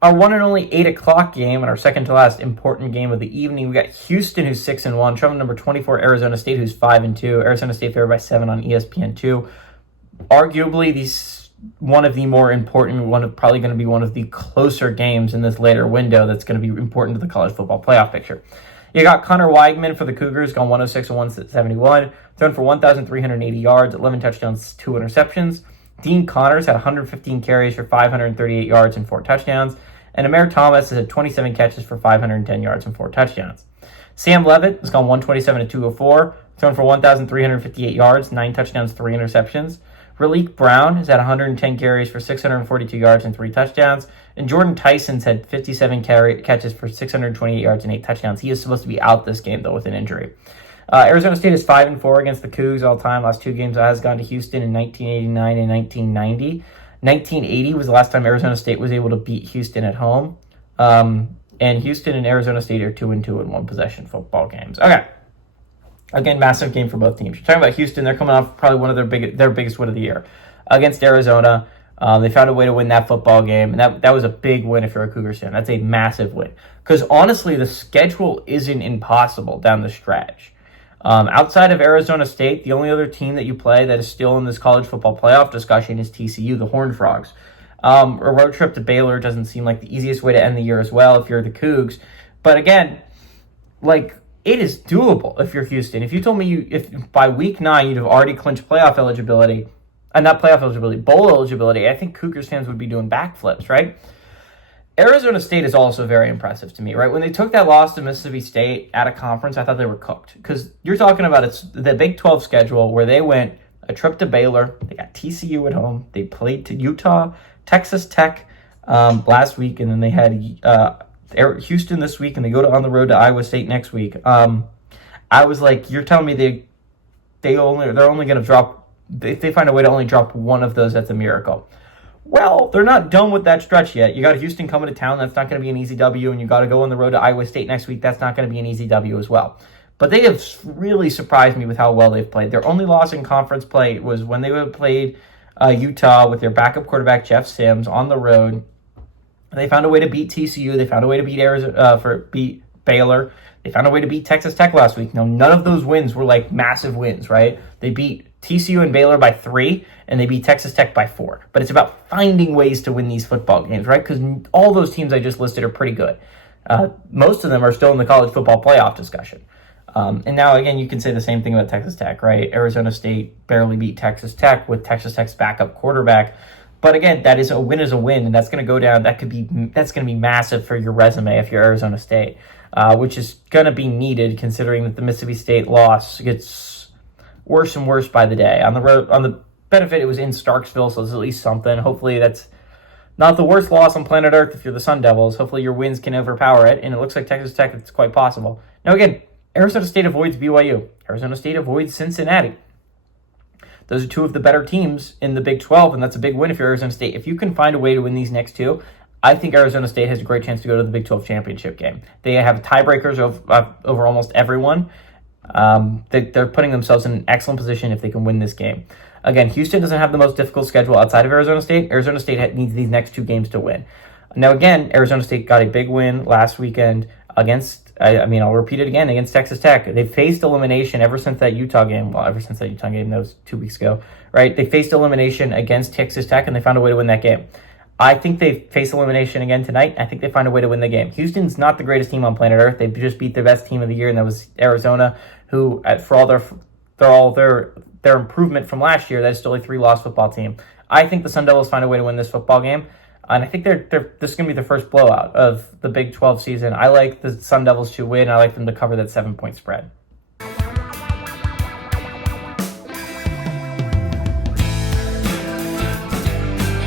Our one and only 8 o'clock game and our second to last important game of the evening. We got Houston, who's 6-1, traveling number 24, Arizona State, who's 5-2. Arizona State favored by 7 on ESPN2. Arguably, these one of the more important, probably going to be one of the closer games in this later window that's going to be important to the college football playoff picture. You got Connor Weigman for the Cougars, gone 106 and 171, thrown for 1,380 yards, 11 touchdowns, 2 interceptions. Dean Connors had 115 carries for 538 yards and 4 touchdowns. And Amir Thomas has had 27 catches for 510 yards and 4 touchdowns. Sam Levitt has gone 127 to 204, thrown for 1,358 yards, 9 touchdowns, 3 interceptions. Raleek Brown has had 110 carries for 642 yards and 3 touchdowns. And Jordan Tyson's had 57 catches for 628 yards and 8 touchdowns. He is supposed to be out this game, though, with an injury. Arizona State is 5-4 against the Cougs all time. Last 2 games has gone to Houston in 1989 and 1990. 1980 was the last time Arizona State was able to beat Houston at home. And Houston and Arizona State are 2-2 in one-possession football games. Okay. Again, massive game for both teams. You're talking about Houston. They're coming off probably one of their biggest win of the year against Arizona. They found a way to win that football game, and that was a big win if you're a Cougars fan. That's a massive win. Because honestly, the schedule isn't impossible down the stretch. Outside of Arizona State, the only other team that you play that is still in this college football playoff discussion is TCU, the Horned Frogs. A road trip to Baylor doesn't seem like the easiest way to end the year as well if you're the Cougs. But again, it is doable if you're Houston. If you told me if by week 9 you'd have already clinched playoff eligibility, not playoff eligibility, bowl eligibility, I think Cougars fans would be doing backflips, right? Arizona State is also very impressive to me, right? When they took that loss to Mississippi State at a conference, I thought they were cooked. Because you're talking about it's the Big 12 schedule where they went a trip to Baylor, they got TCU at home, they played to Utah, Texas Tech last week, and then they had Houston this week, and they go on the road to Iowa State next week. I was like, you're telling me they're only going to drop, if they find a way to only drop one of those, that's a miracle. Well, they're not done with that stretch yet. You got Houston coming to town. That's not going to be an easy W. And you got to go on the road to Iowa State next week. That's not going to be an easy W as well. But they have really surprised me with how well they've played. Their only loss in conference play was when they played Utah with their backup quarterback, Jeff Sims, on the road. They found a way to beat TCU. They found a way to beat Baylor. They found a way to beat Texas Tech last week. Now, none of those wins were like massive wins, right? They beat TCU and Baylor by 3, and they beat Texas Tech by 4. But it's about finding ways to win these football games, right? Because all those teams I just listed are pretty good. Most of them are still in the college football playoff discussion. And now, again, you can say the same thing about Texas Tech, right? Arizona State barely beat Texas Tech with Texas Tech's backup quarterback. But again, that is a win, and that's going to go down. That's going to be massive for your resume if you're Arizona State, which is going to be needed considering that the Mississippi State loss gets worse and worse by the day. On the benefit, it was in Starksville, so there's at least something. Hopefully, that's not the worst loss on planet Earth if you're the Sun Devils. Hopefully, your wins can overpower it, and it looks like Texas Tech, it's quite possible. Now, again, Arizona State avoids BYU. Arizona State avoids Cincinnati. Those are 2 of the better teams in the Big 12, and that's a big win if you're Arizona State. If you can find a way to win these next 2, I think Arizona State has a great chance to go to the Big 12 championship game. They have tiebreakers over almost everyone. They're putting themselves in an excellent position if they can win this game. Again, Houston doesn't have the most difficult schedule outside of Arizona State. Arizona State needs these next 2 games to win. Now, again, Arizona State got a big win last weekend against, I'll repeat it again, against Texas Tech. They faced elimination ever since that Utah game. Well, ever since that Utah game, that was 2 weeks ago, right? They faced elimination against Texas Tech, and they found a way to win that game. I think they face elimination again tonight. I think they find a way to win the game. Houston's not the greatest team on planet Earth. They just beat their best team of the year, and that was Arizona, who, for all their improvement from last year, that is still a 3-loss football team. I think the Sun Devils find a way to win this football game, and I think this is going to be the first blowout of the Big 12 season. I like the Sun Devils to win. I like them to cover that 7-point spread.